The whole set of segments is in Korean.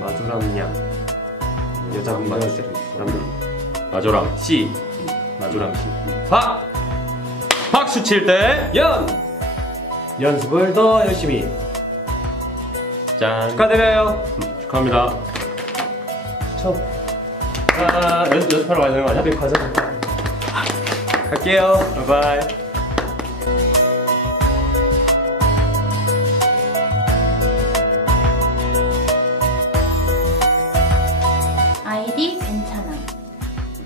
마조람 양. 여자분. 남자 마조랑 씨. 마조람 씨. 박! 박수 칠 때. 연! 연습을 더 열심히. 짠. 축하드려요. 축하합니다. 첫. 아, 연, 연습하러 가야 되는 거 아니야? 네, 과자. 갈게요. 바이바이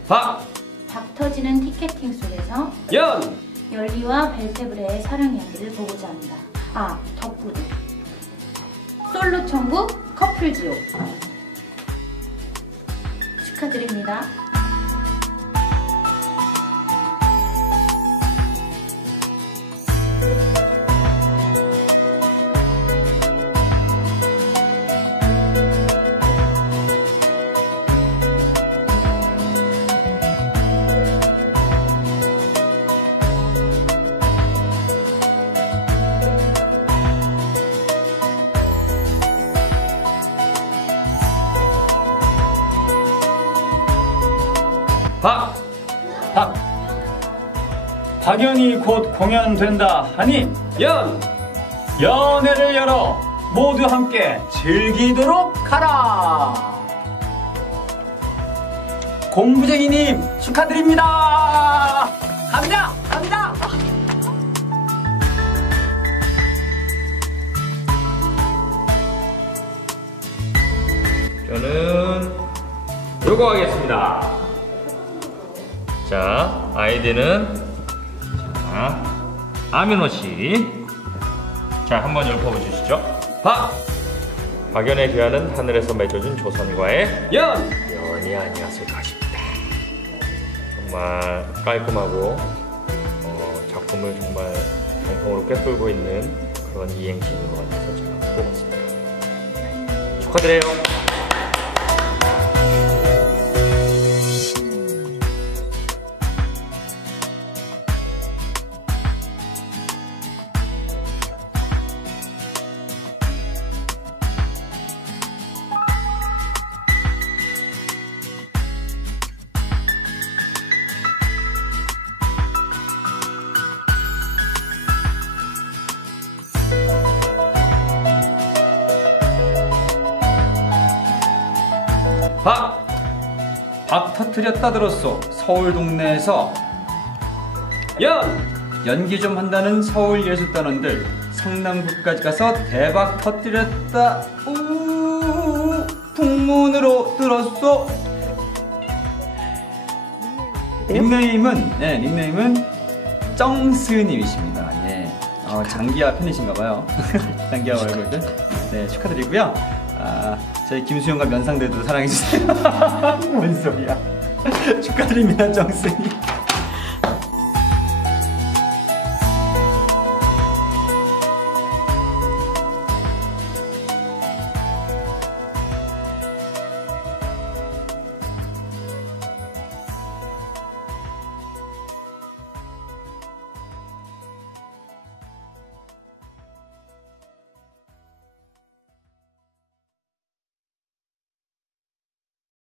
박! 박 터지는 티켓팅 속에서 연! 열리와 벨테브레의 사랑 이야기를 보고자 한다. 아, 덕구도. 솔로 천국 커플 지옥. 축하드립니다. 박! 박! 박연이 곧 공연된다 하니 연! 연애를 열어 모두 함께 즐기도록 하라. 공부쟁이님 축하드립니다. 갑니다, 갑니다. 저는 요거 하겠습니다. 자, 아이디는 자, 아민호 씨. 자, 한번 읊어보 주시죠. 박! 박연의 귀하는 하늘에서 맺어준 조선과의 연! 연이 아니었을까 싶다. 정말 깔끔하고 어, 작품을 정말 정성으로 꿰뚫고 있는 그런 이행시인 것 같아서 제가 뽑았습니다. 네, 축하드려요. 박! 박 터트렸다 들었소. 서울 동네에서 연! 연기 좀 한다는 서울 예술단원들 성남구까지 가서 대박 터뜨렸다. 우 풍문으로 들었소. 닉네임은 네 닉네임은 정스님이십니다. 예. 어, 장기하 팬이신가봐요. 장기하 얼굴들. 네 축하드리고요. 아 저희 김수영과 면상대도 사랑해주세요. 뭔 소리야? 축하드립니다 정스님.